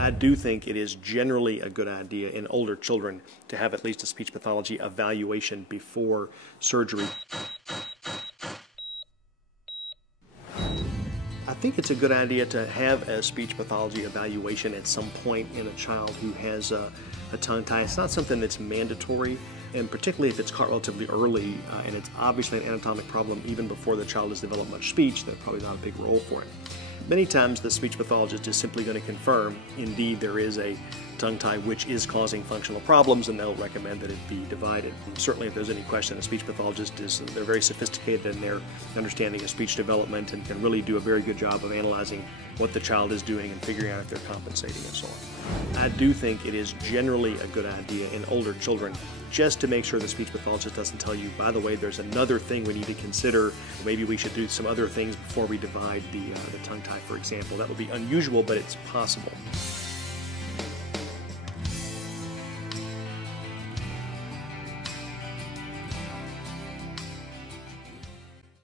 I do think it is generally a good idea in older children to have at least a speech pathology evaluation before surgery. I think it's a good idea to have a speech pathology evaluation at some point in a child who has a tongue tie. It's not something that's mandatory, and particularly if it's caught relatively early and it's obviously an anatomic problem even before the child has developed much speech, there's probably not a big role for it. Many times the speech pathologist is simply going to confirm indeed there is a tongue tie which is causing functional problems, and they'll recommend that it be divided. And certainly if there's any question, a speech pathologist they're very sophisticated in their understanding of speech development and can really do a very good job of analyzing what the child is doing and figuring out if they're compensating and so on. I do think it is generally a good idea in older children just to make sure the speech pathologist doesn't tell you, by the way, there's another thing we need to consider. Maybe we should do some other things before we divide the tongue tie, for example. That would be unusual, but it's possible.